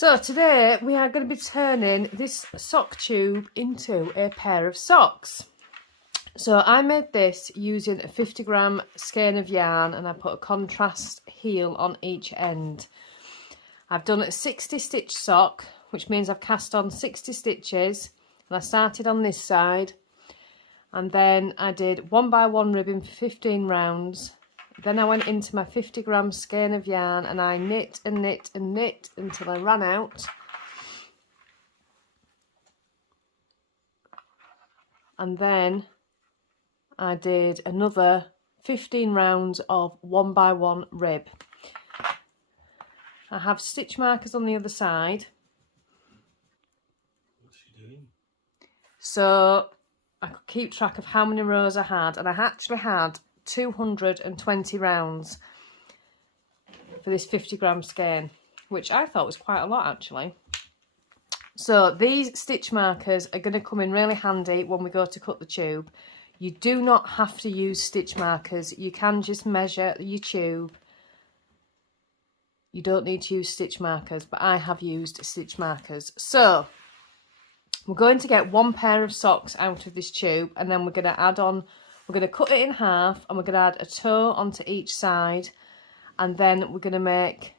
So today we are going to be turning this sock tube into a pair of socks. So I made this using a 50-gram skein of yarn and I put a contrast heel on each end. I've done a 60 stitch sock, which means I've cast on 60 stitches, and I started on this side and then I did 1 by 1 ribbon for 15 rounds. Then I went into my 50-gram skein of yarn and I knit and knit and knit until I ran out. And then I did another 15 rounds of 1 by 1 rib. I have stitch markers on the other side. What's she doing? So I could keep track of how many rows I had, and I actually had 220 rounds for this 50-gram skein, which I thought was quite a lot actually. So these stitch markers are going to come in really handy when we go to cut the tube. You do not have to use stitch markers, you can just measure your tube. You don't need to use stitch markers, but I have used stitch markers. So we're going to get 1 pair of socks out of this tube, and then we're going to add on, we're going to cut it in half and we're going to add a toe onto each side, and then we're going to make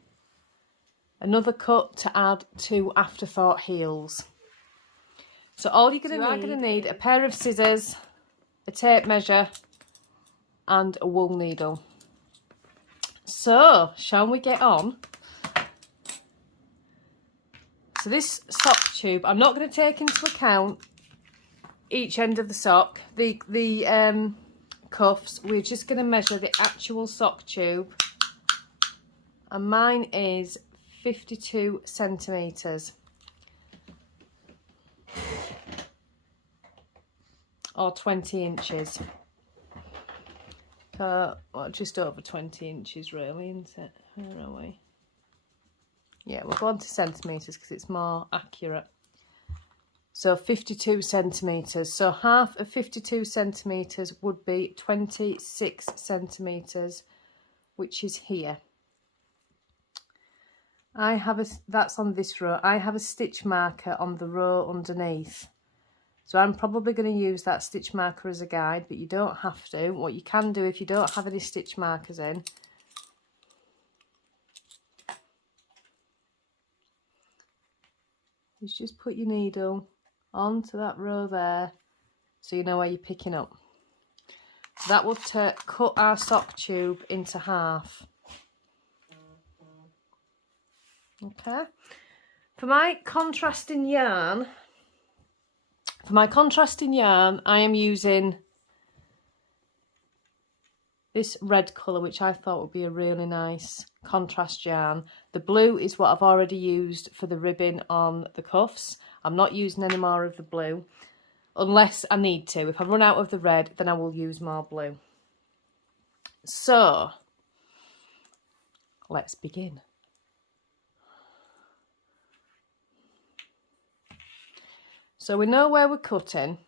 another cut to add 2 Afterthought heels. So all you're going to need a pair of scissors, a tape measure and a wool needle. So shall we get on? So this sock tube, I'm not going to take into account each end of the sock, the cuffs. We're just going to measure the actual sock tube, and mine is 52 centimetres or 20 inches. Well, just over 20 inches really, isn't it? Where are we? Yeah, we'll go on to centimetres because it's more accurate. So 52 centimetres. So half of 52 centimetres would be 26 centimetres, which is here. I have that's on this row. I have a stitch marker on the row underneath. So I'm probably going to use that stitch marker as a guide, but you don't have to. What you can do if you don't have any stitch markers in, is just put your needle onto that row there so you know where you're picking up. So that will cut our sock tube into half. Okay. For my contrasting yarn, I am using this red colour, which I thought would be a really nice contrast yarn. The blue is what I've already used for the ribbon on the cuffs. I'm not using any more of the blue unless I need to. If I run out of the red, then I will use more blue. So let's begin. So we know where we're cutting.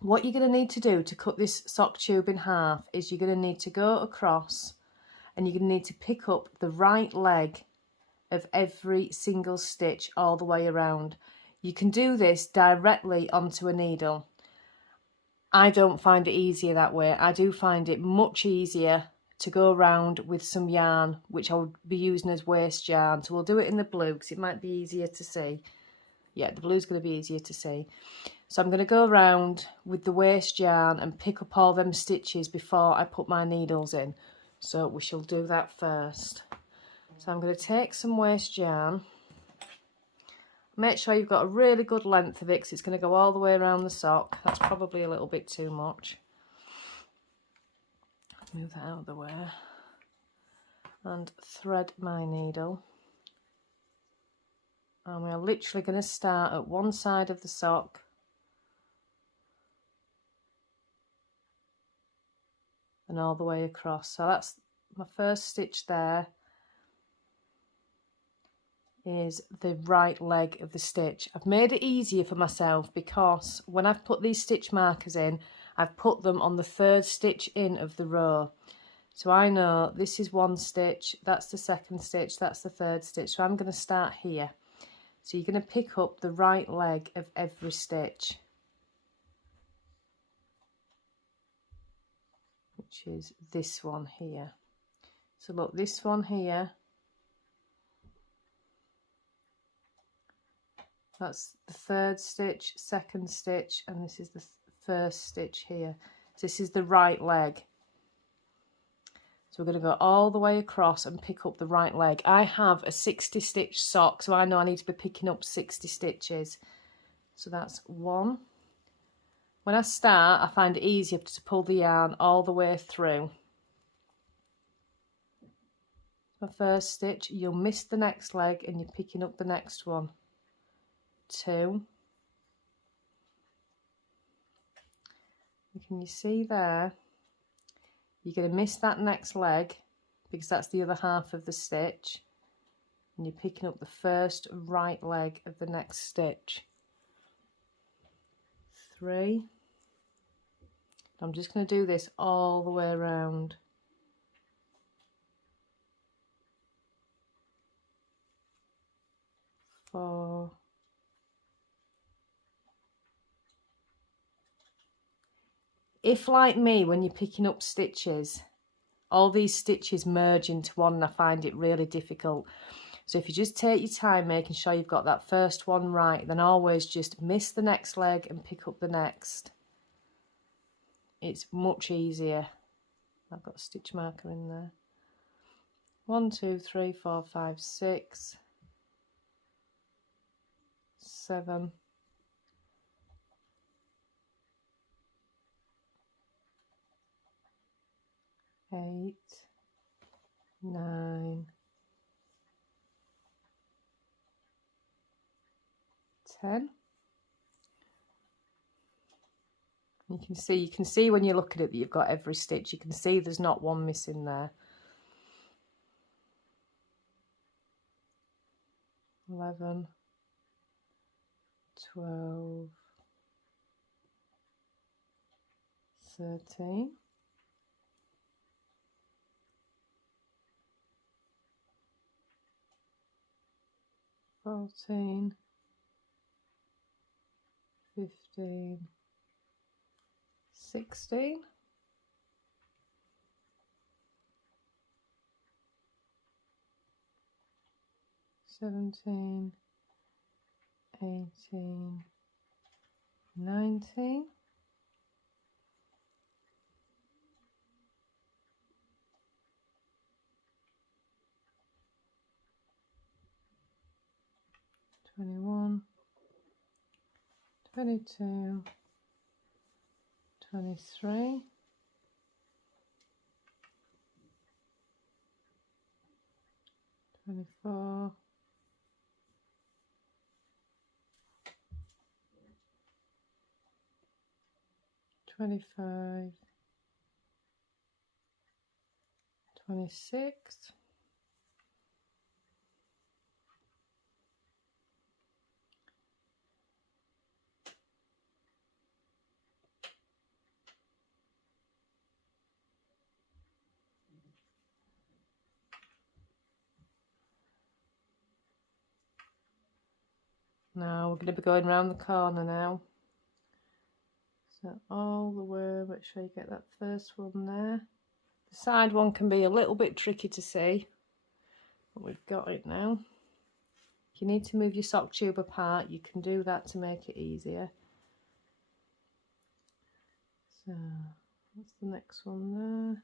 What you're going to need to do to cut this sock tube in half is you're going to need to go across and you're going to need to pick up the right leg of every single stitch all the way around. You can do this directly onto a needle. I don't find it easier that way. I do find it much easier to go around with some yarn, which I would be using as waste yarn. So we'll do it in the blue because it might be easier to see. Yeah, the blue's going to be easier to see. So I'm going to go around with the waste yarn and pick up all them stitches before I put my needles in. So we shall do that first. So I'm going to take some waste yarn. Make sure you've got a really good length of it because it's going to go all the way around the sock. That's probably a little bit too much. Move that out of the way. And thread my needle. And we're literally going to start at one side of the sock and all the way across. So that's my first stitch there, is the right leg of the stitch. I've made it easier for myself because when I've put these stitch markers in, I've put them on the 3rd stitch in of the row. So I know this is one stitch, that's the second stitch, that's the third stitch. So I'm going to start here. So you're going to pick up the right leg of every stitch, which is this one here. So look, this one here, that's the third stitch, second stitch, and this is the first stitch here. So this is the right leg. So we're going to go all the way across and pick up the right leg. I have a 60 stitch sock, so I know I need to be picking up 60 stitches. So that's one. When I start, I find it easier to pull the yarn all the way through. My first stitch, you'll miss the next leg and you're picking up the next one. Two. Can you see there? You're going to miss that next leg because that's the other half of the stitch, and you're picking up the first right leg of the next stitch. Three. I'm just going to do this all the way around. Four. If, like me, when you're picking up stitches, all these stitches merge into one and I find it really difficult. So if you just take your time making sure you've got that first one right, then always just miss the next leg and pick up the next. It's much easier. I've got a stitch marker in there. 1, 2, 3, 4, 5, 6, 7, 8, 9, 10. You can see when you look at it that you've got every stitch. You can see there's not one missing there. 11, 12, 13, 14, 15, 16, 17, 18, 19, 21, 22, 23, 24, 25, 26, 'Now we're going to be going around the corner now. So all the way, make sure you get that first one there. The side one can be a little bit tricky to see, but we've got it now. If you need to move your sock tube apart, you can do that to make it easier. So that's the next one there.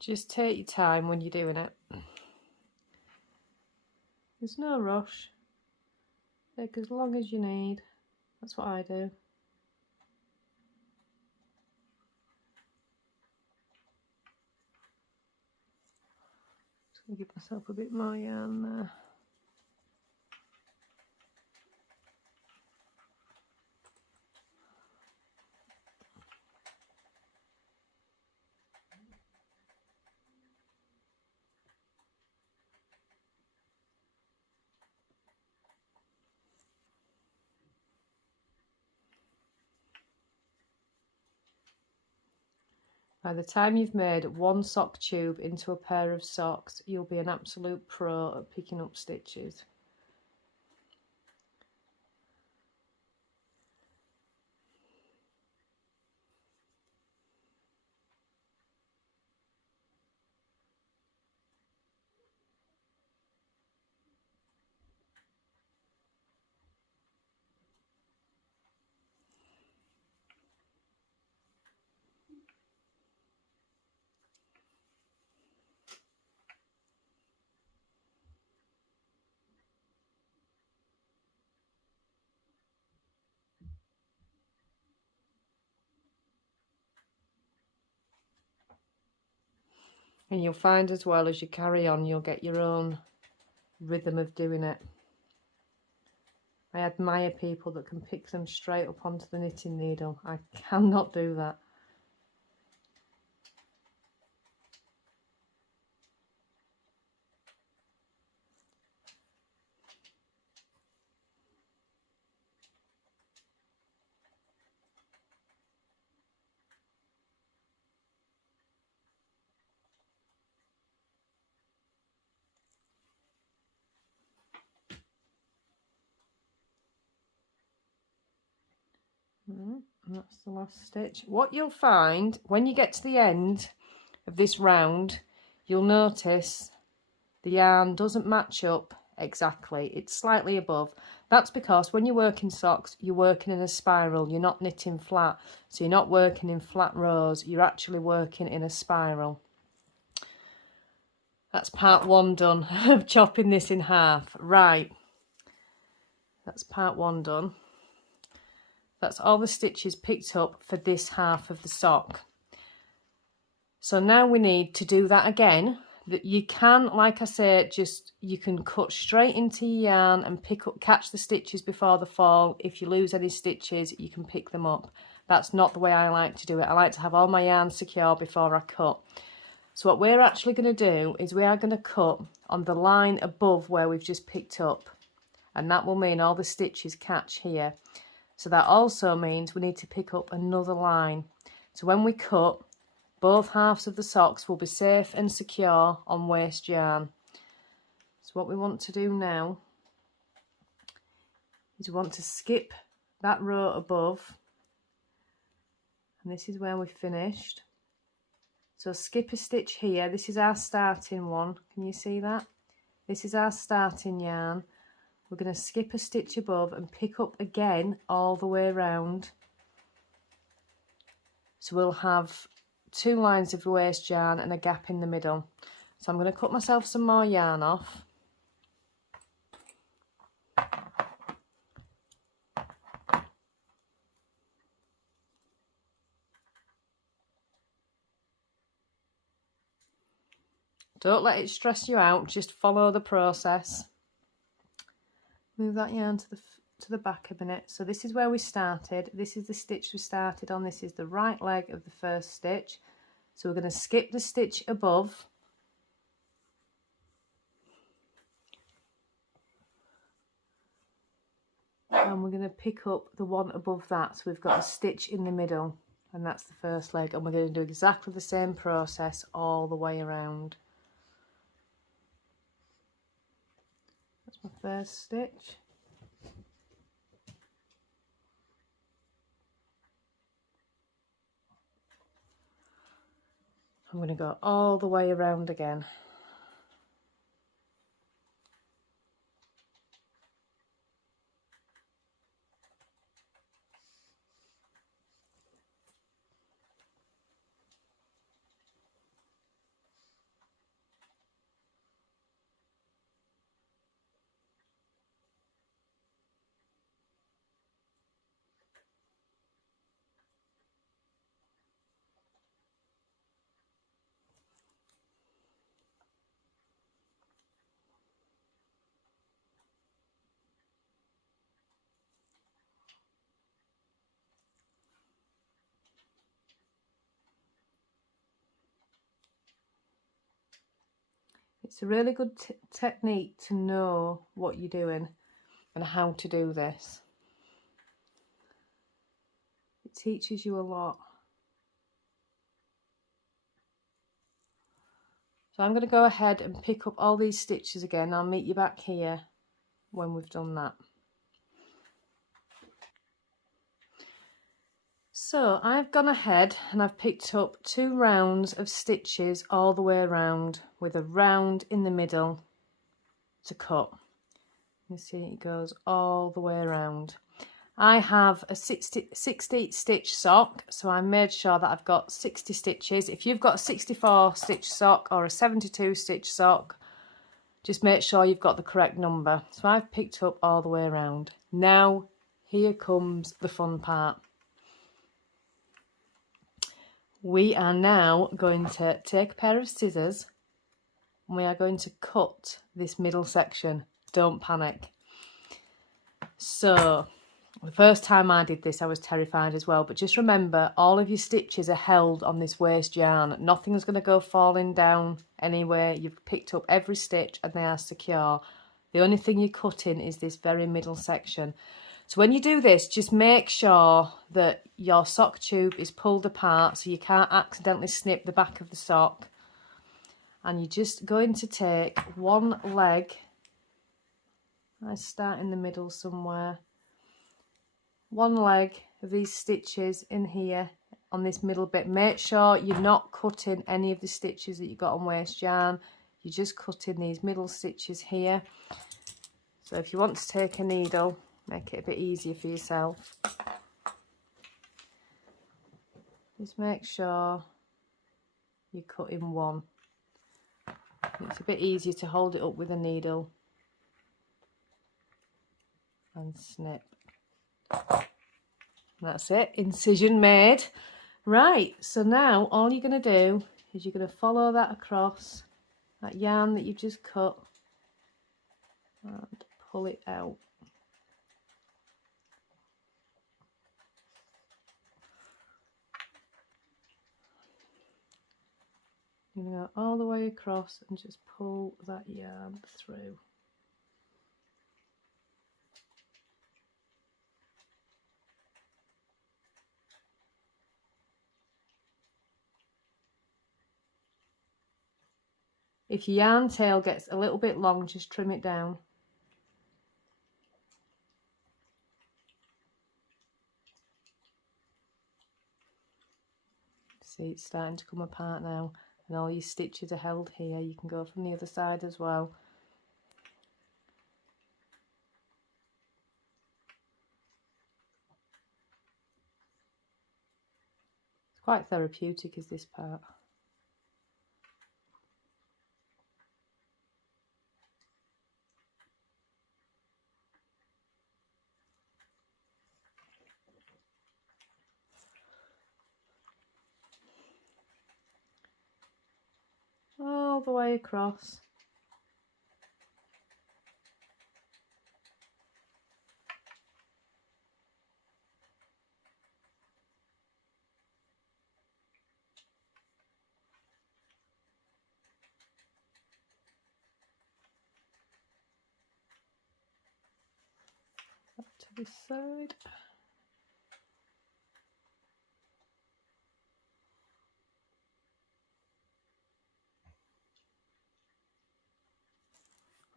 Just take your time when you're doing it. There's no rush. Take as long as you need. That's what I do. Just gonna give myself a bit more yarn there. By the time you've made one sock tube into a pair of socks, you'll be an absolute pro at picking up stitches. And you'll find as well, as you carry on, you'll get your own rhythm of doing it. I admire people that can pick them straight up onto the knitting needle. I cannot do that. And that's the last stitch. What you'll find when you get to the end of this round, you'll notice the yarn doesn't match up exactly. It's slightly above. That's because when you're working socks, you're working in a spiral. You're not knitting flat. So you're not working in flat rows. You're actually working in a spiral. That's part one done of chopping this in half. Right. That's part one done. That's all the stitches picked up for this half of the sock. So now we need to do that again. That you can, like I said, you can cut straight into your yarn and catch the stitches before they fall. If you lose any stitches, you can pick them up. That's not the way I like to do it. I like to have all my yarn secure before I cut. So what we're actually going to do is we are going to cut on the line above where we've just picked up. And that will mean all the stitches catch here. So that also means we need to pick up another line. So when we cut, both halves of the socks will be safe and secure on waste yarn. So what we want to do now is we want to skip that row above. And this is where we finished. So skip a stitch here. This is our starting one. Can you see that? This is our starting yarn. We're going to skip a stitch above and pick up again all the way around. So we'll have two lines of waste yarn and a gap in the middle. So I'm going to cut myself some more yarn off. Don't let it stress you out, just follow the process. Move that yarn to the back a minute. So this is where we started. This is the stitch we started on. This is the right leg of the first stitch. So we're going to skip the stitch above. And we're going to pick up the one above that. So we've got a stitch in the middle. And that's the first leg. And we're going to do exactly the same process all the way around. That's my first stitch. I'm going to go all the way around again. It's a really good technique to know what you're doing and how to do this. It teaches you a lot. So I'm going to go ahead and pick up all these stitches again. I'll meet you back here when we've done that. So I've gone ahead and I've picked up 2 rounds of stitches all the way around with a round in the middle to cut. You see it goes all the way around. I have a 60 stitch sock, so I made sure that I've got 60 stitches. If you've got a 64 stitch sock or a 72 stitch sock, just make sure you've got the correct number. So I've picked up all the way around. Now here comes the fun part. We are now going to take a pair of scissors and we are going to cut this middle section. Don't panic. So the first time I did this, I was terrified as well. But just remember, all of your stitches are held on this waste yarn. Nothing's going to go falling down anywhere. You've picked up every stitch and they are secure. The only thing you're cutting is this very middle section. So when you do this, just make sure that your sock tube is pulled apart so you can't accidentally snip the back of the sock. And you're just going to take one leg. I start in the middle somewhere. One leg of these stitches in here on this middle bit. Make sure you're not cutting any of the stitches that you got on waste yarn. You're just cutting these middle stitches here. So if you want to take a needle, make it a bit easier for yourself. Just make sure you cut in one. It's a bit easier to hold it up with a needle and snip. That's it, incision made. Right, so now all you're going to do is you're going to follow that across that yarn that you've just cut and pull it out. You're going to go all the way across and just pull that yarn through. If your yarn tail gets a little bit long, just trim it down. See, it's starting to come apart now, and all your stitches are held here. You can go from the other side as well. It's quite therapeutic, is this part. All the way across. Up to this side.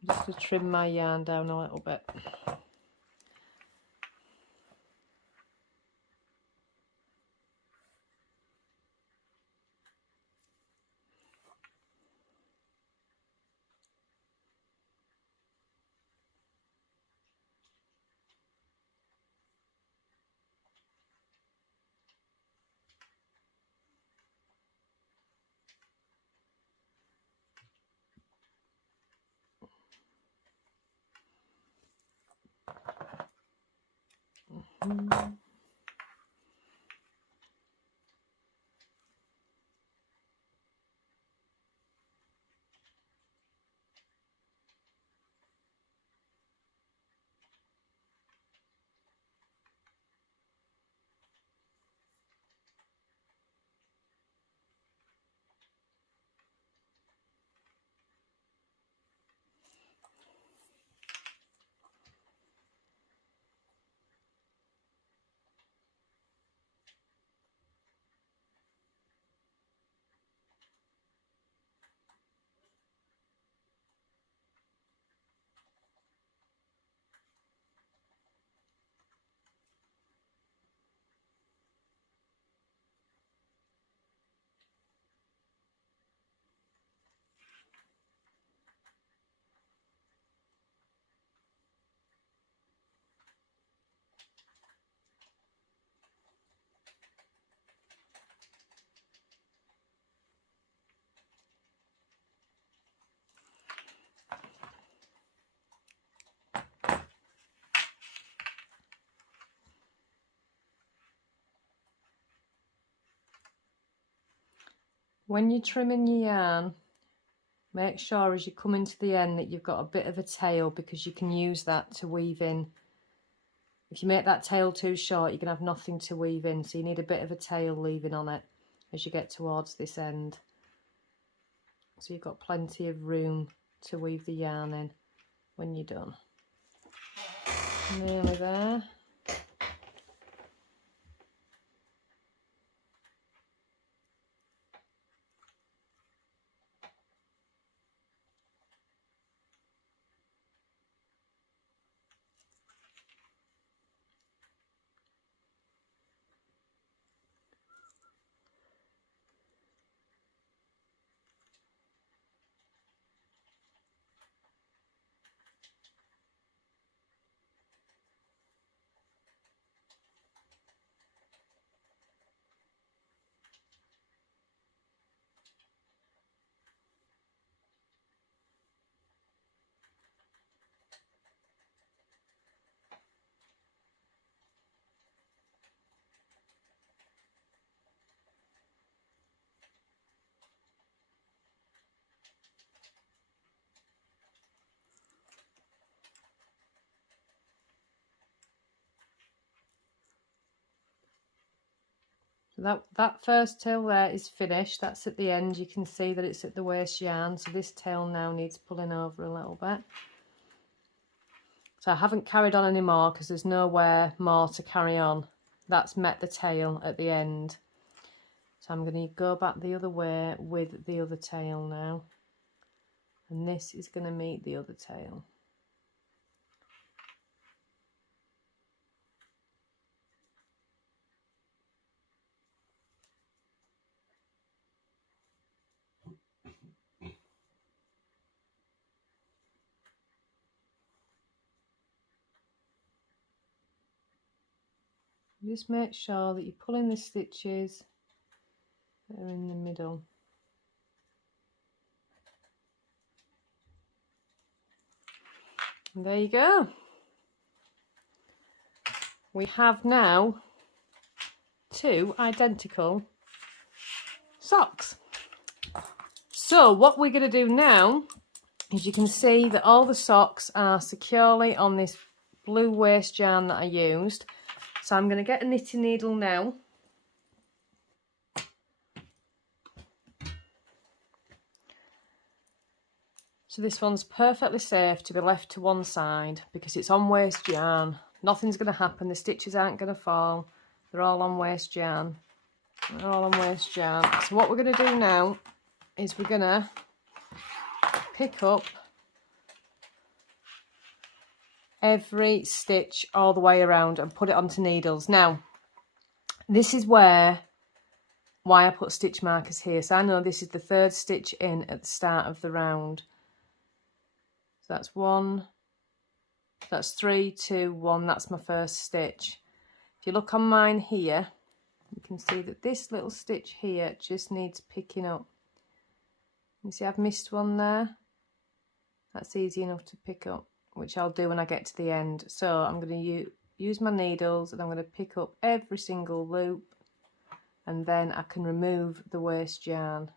Just to trim my yarn down a little bit. when you're trimming your yarn, make sure as you come into the end that you've got a bit of a tail, because you can use that to weave in. If you make that tail too short, you're going to have nothing to weave in, so you need a bit of a tail leaving on it as you get towards this end. So you've got plenty of room to weave the yarn in when you're done. Nearly there. That first tail there is finished. That's at the end. You can see that it's at the waist yarn, so this tail now needs pulling over a little bit. So I haven't carried on anymore because there's nowhere more to carry on. That's met the tail at the end. So I'm going to go back the other way with the other tail now, and this is going to meet the other tail. Just make sure that you're pulling the stitches that are in the middle. And there you go. We have now 2 identical socks. So what we're going to do now is, you can see that all the socks are securely on this blue waist yarn that I used. So I'm going to get a knitting needle now. So this one's perfectly safe to be left to one side because it's on waist yarn. Nothing's going to happen. The stitches aren't going to fall. They're all on waist yarn. They're all on waist yarn. So what we're going to do now is we're going to pick up every stitch all the way around and put it onto needles. Now, this is why I put stitch markers here. So I know this is the 3rd stitch in at the start of the round. So that's 1, that's 3, 2, 1, that's my first stitch. If you look on mine here, you can see that this little stitch here just needs picking up. You see I've missed one there. That's easy enough to pick up, which I'll do when I get to the end. So I'm going to use my needles and I'm going to pick up every single loop, and then I can remove the waist yarn.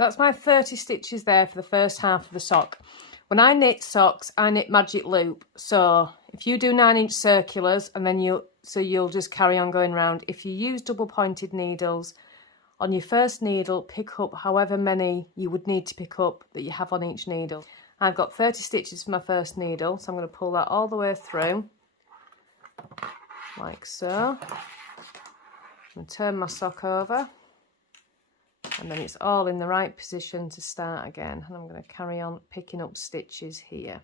So that's my 30 stitches there for the first half of the sock. When I knit socks, I knit magic loop. So if you do 9-inch circulars, and then you'll just carry on going round. If you use double pointed needles, On your first needle, pick up however many you would need to pick up that you have on each needle. I've got 30 stitches for my first needle, so I'm going to pull that all the way through, like so. And turn my sock over, and then it's all in the right position to start again. And I'm going to carry on picking up stitches here.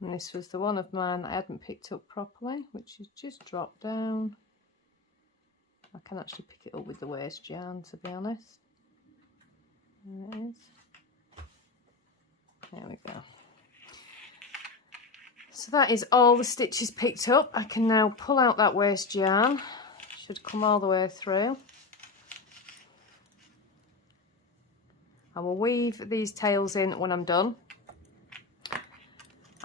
And this was the one of mine I hadn't picked up properly, which has just dropped down. I can actually pick it up with the waste yarn, to be honest. There it is. There we go. So that is all the stitches picked up. I can now pull out that waste yarn. Should come all the way through. I will weave these tails in when I'm done.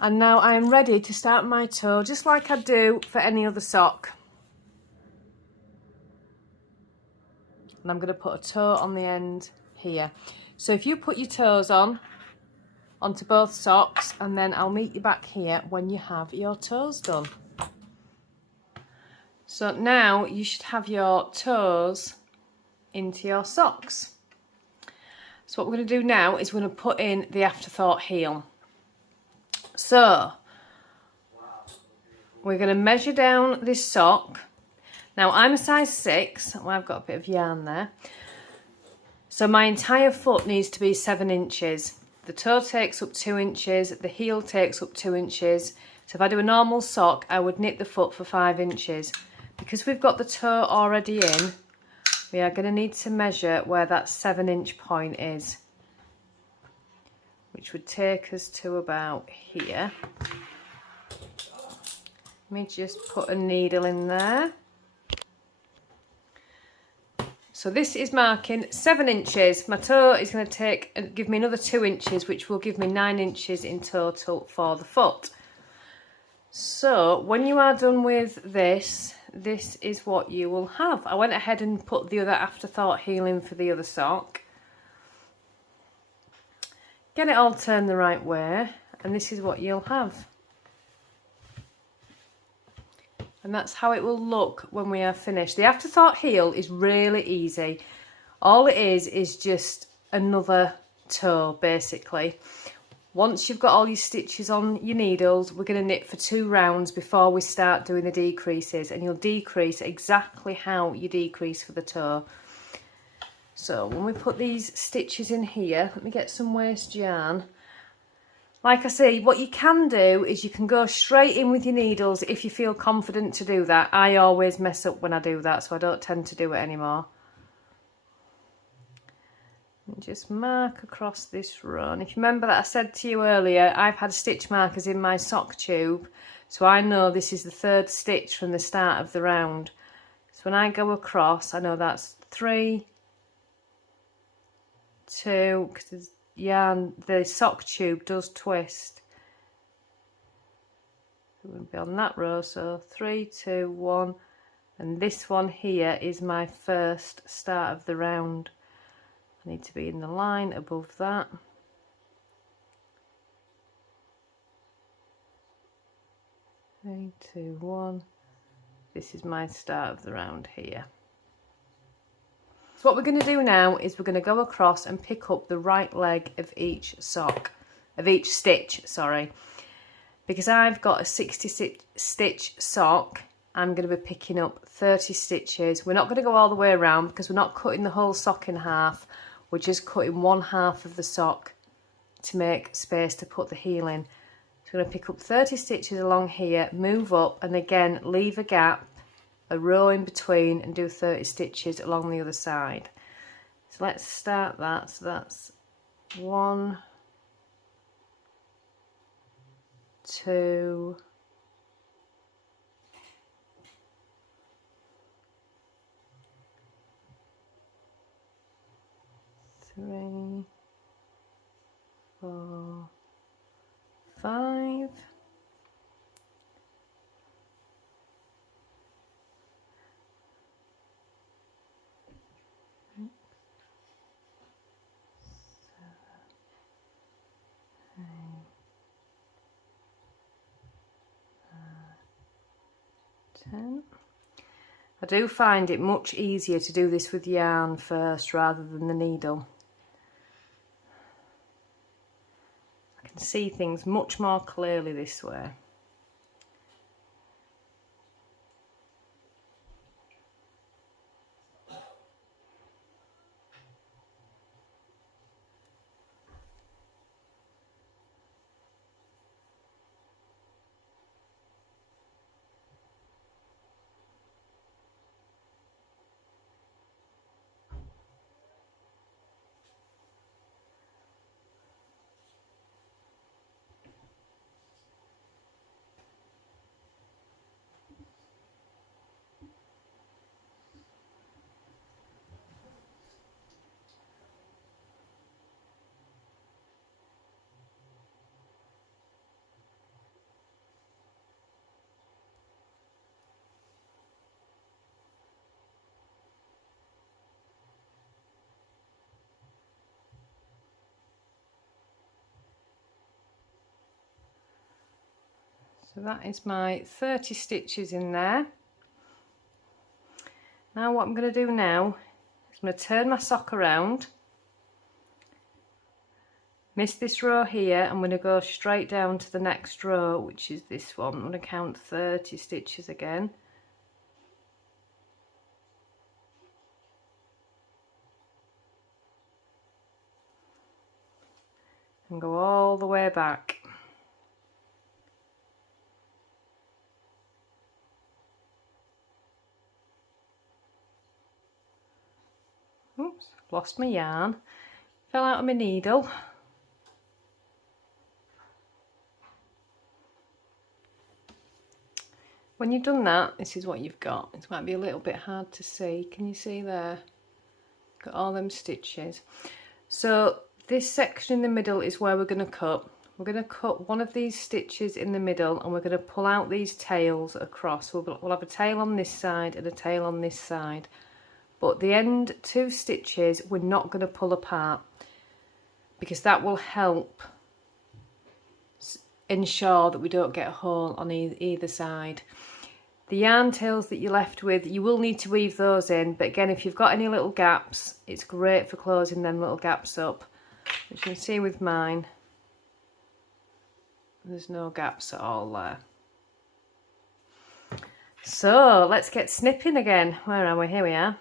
And now I am ready to start my toe, just like I do for any other sock. And I'm going to put a toe on the end here. So if you put your toes onto both socks, and then I'll meet you back here when you have your toes done. So now you should have your toes into your socks. So what we're going to do now is we're going to put in the Afterthought heel. So we're going to measure down this sock. Now I'm a size 6, well, I've got a bit of yarn there. So my entire foot needs to be 7 inches. The toe takes up 2 inches, the heel takes up 2 inches. So if I do a normal sock, I would knit the foot for 5 inches. Because we've got the toe already in, we are going to need to measure where that 7-inch point is, which would take us to about here. Let me just put a needle in there. So this is marking 7 inches. My toe is going to give me another 2 inches, which will give me 9 inches in total for the foot. So when you are done with this, this is what you will have. I went ahead and put the other Afterthought heel in for the other sock. Get it all turned the right way, and this is what you'll have. And that's how it will look when we are finished. The Afterthought heel is really easy. All it is just another toe, basically. Once you've got all your stitches on your needles, we're going to knit for 2 rounds before we start doing the decreases, and you'll decrease exactly how you decrease for the toe. So when we put these stitches in here, let me get some waste yarn. Like I say, what you can do is you can go straight in with your needles if you feel confident to do that. I always mess up when I do that, so I don't tend to do it anymore. And just mark across this row. And if you remember that I said to you earlier, I've had stitch markers in my sock tube, so I know this is the 3rd stitch from the start of the round. So when I go across, I know that's 3, 2, because yarn, the sock tube does twist. It wouldn't be on that row, so 3, 2, 1, and this one here is my first start of the round. I need to be in the line above that. 3, 2, 1. This is my start of the round here. So what we're going to do now is we're going to go across and pick up the right leg of each sock, of each stitch, sorry. Because I've got a 60 stitch sock, I'm going to be picking up 30 stitches. We're not going to go all the way around because we're not cutting the whole sock in half. We're just cutting one half of the sock to make space to put the heel in. So I'm going to pick up 30 stitches along here, move up, and again leave a gap, a row in between, and do 30 stitches along the other side. So let's start that. So that's 1, 2, 3, 4, 5, 10. I do find it much easier to do this with yarn first rather than the needle. I can see things much more clearly this way. So that is my 30 stitches in there. Now what I'm going to do now is I'm going to turn my sock around, miss this row here, I'm going to go straight down to the next row, which is this one. I'm going to count 30 stitches again. And go all the way back. Oops, lost my yarn, fell out of my needle. When you've done that, this is what you've got. It might be a little bit hard to see. Can you see there? Got all them stitches. So this section in the middle is where we're going to cut. We're going to cut one of these stitches in the middle and we're going to pull out these tails across. We'll have a tail on this side and a tail on this side. But the end 2 stitches we're not going to pull apart because that will help ensure that we don't get a hole on either side. The yarn tails that you're left with, you will need to weave those in, but again, if you've got any little gaps, it's great for closing them little gaps up. As you can see with mine, there's no gaps at all there. So let's get snipping again. Where are we? Here we are.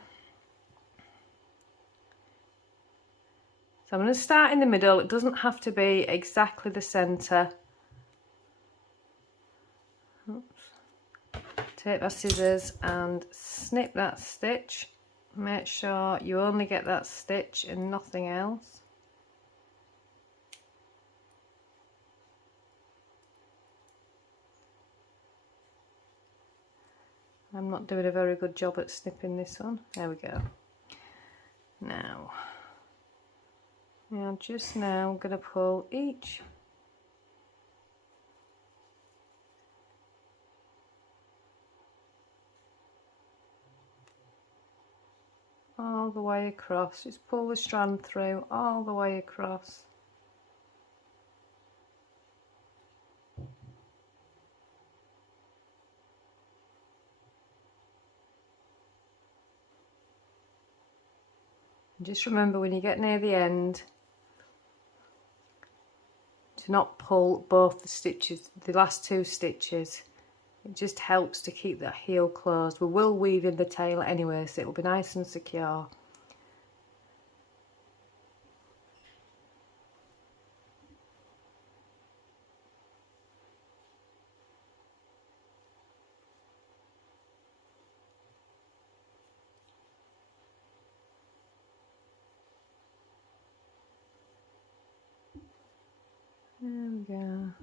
So I'm going to start in the middle. It doesn't have to be exactly the centre. Take my scissors and snip that stitch. Make sure you only get that stitch and nothing else. I'm not doing a very good job at snipping this one. There we go. Now, just now I'm going to pull each all the way across. Just pull the strand through all the way across. And just remember when you get near the end to to not pull both the stitches, the last 2 stitches. It just helps to keep that heel closed. We will weave in the tail anyway, so it will be nice and secure. There we go.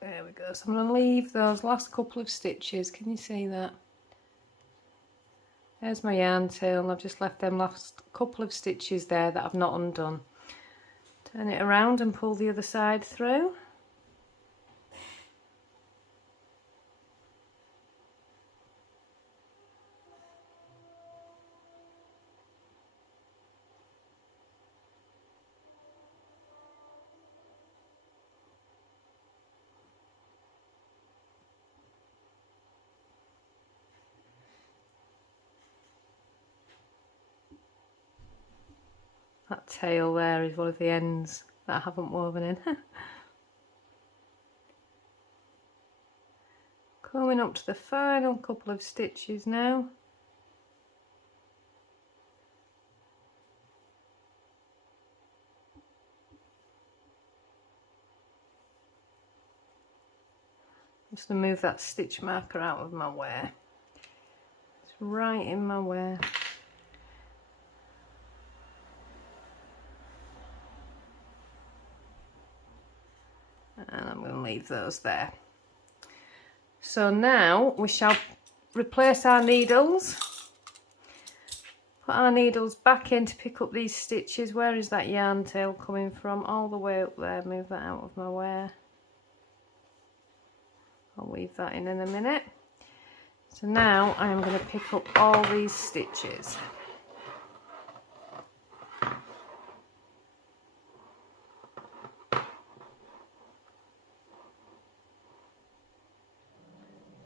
There we go. So I'm going to leave those last couple of stitches. Can you see that? There's my yarn tail, and I've just left them last couple of stitches there that I've not undone. Turn it around and pull the other side through. That tail there is one of the ends that I haven't woven in. Coming up to the final couple of stitches now. Just to move that stitch marker out of my way. It's right in my way. And I'm going to leave those there. So now we shall replace our needles. Put our needles back in to pick up these stitches. Where is that yarn tail coming from? All the way up there. Move that out of my way. I'll weave that in a minute. So now I am going to pick up all these stitches.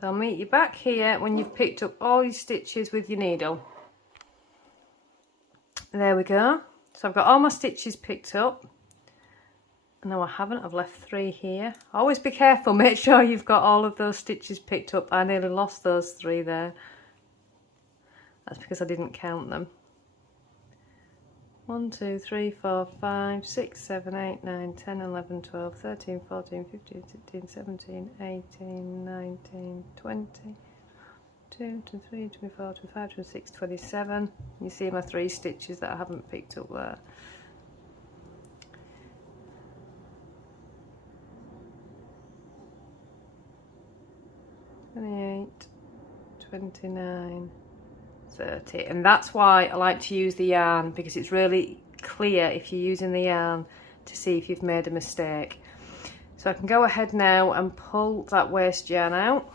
So I'll meet you back here when you've picked up all your stitches with your needle. There we go. So I've got all my stitches picked up. No, I haven't. I've left 3 here. Always be careful. Make sure you've got all of those stitches picked up. I nearly lost those 3 there. That's because I didn't count them. 1, 2, 3, 4, 5, 6, 7, 8, 9, 10, 11, 12, 13, 14, 15, 16, 17, 18, 19, 20, 22, 23, 24, 25, 26, 27. You see my 3 stitches that I haven't picked up there. (28), 29, 30, and that's why I like to use the yarn, because it's really clear if you're using the yarn to see if you've made a mistake. So I can go ahead now and pull that waste yarn out.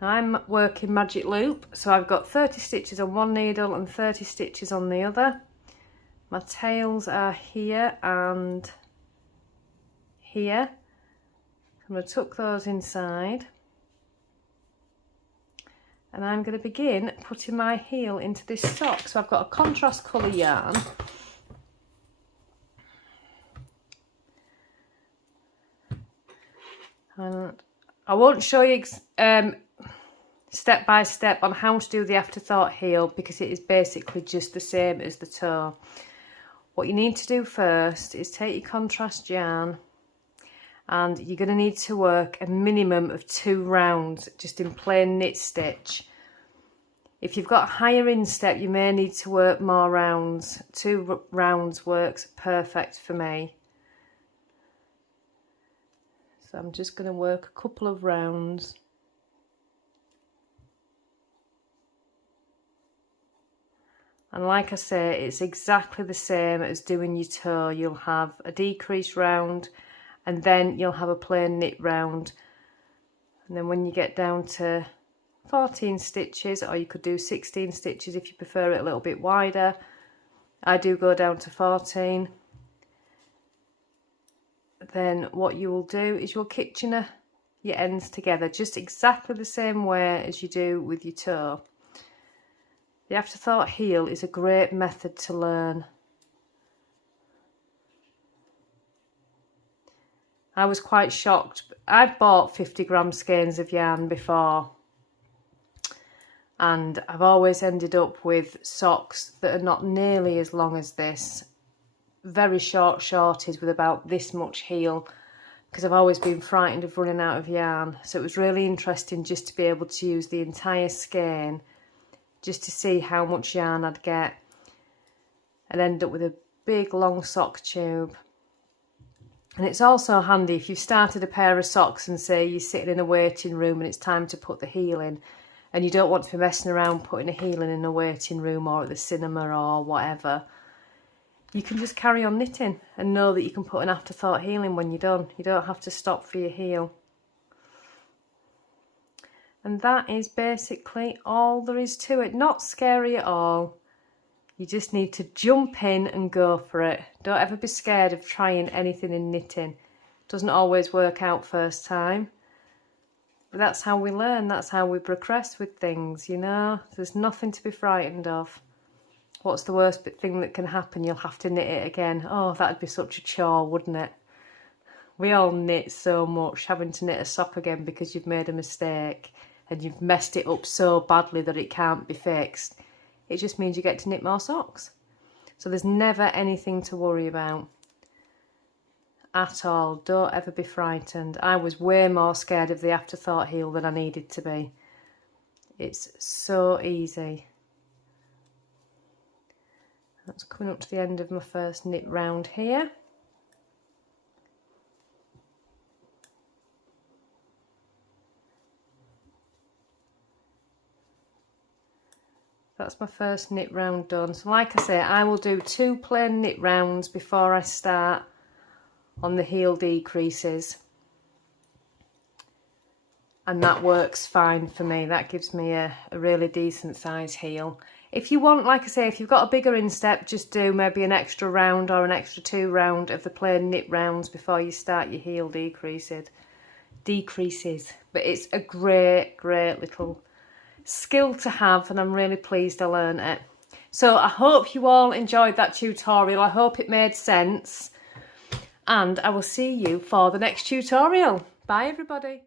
I'm working magic loop, so I've got 30 stitches on one needle and 30 stitches on the other. My tails are here and here. I'm going to tuck those inside. And I'm going to begin putting my heel into this sock. So I've got a contrast colour yarn. And I won't show you step by step on how to do the Afterthought heel, because it is basically just the same as the toe. What you need to do first is take your contrast yarn, and you're going to need to work a minimum of 2 rounds just in plain knit stitch. If you've got a higher instep, you may need to work more rounds. 2 rounds works perfect for me. So I'm just going to work a couple of rounds. And like I say, it's exactly the same as doing your toe. You'll have a decreased round, and then you'll have a plain knit round. And then when you get down to 14 stitches, or you could do 16 stitches if you prefer it a little bit wider. I do go down to 14. Then what you will do is you'll kitchener your ends together, just exactly the same way as you do with your toe. The Afterthought heel is a great method to learn. I was quite shocked. I've bought 50-gram skeins of yarn before, and I've always ended up with socks that are not nearly as long as this. Very short shorties with about this much heel, because I've always been frightened of running out of yarn. So it was really interesting just to be able to use the entire skein just to see how much yarn I'd get and end up with a big long sock tube. And it's also handy if you've started a pair of socks and say you're sitting in a waiting room and it's time to put the heel in, and you don't want to be messing around putting a heel in a waiting room or at the cinema or whatever. You can just carry on knitting and know that you can put an Afterthought heel in when you're done. You don't have to stop for your heel. And that is basically all there is to it. Not scary at all. You just need to jump in and go for it. Don't ever be scared of trying anything in knitting. It doesn't always work out first time. But that's how we learn. That's how we progress with things, you know. There's nothing to be frightened of. What's the worst thing that can happen? You'll have to knit it again. Oh, that'd be such a chore, wouldn't it? We all knit so much, having to knit a sock again because you've made a mistake and you've messed it up so badly that it can't be fixed. It just means you get to knit more socks. So there's never anything to worry about at all. Don't ever be frightened. I was way more scared of the Afterthought heel than I needed to be. It's so easy. That's coming up to the end of my first knit round here. That's my first knit round done. So like I say, I will do 2 plain knit rounds before I start on the heel decreases. And that works fine for me. That gives me a really decent size heel. If you want, like I say, if you've got a bigger instep, just do maybe an extra round or an extra 2 round of the plain knit rounds before you start your heel decreases. But it's a great little skill to have, and I'm really pleased I learned it. So I hope you all enjoyed that tutorial. I hope it made sense, and I will see you for the next tutorial. Bye everybody.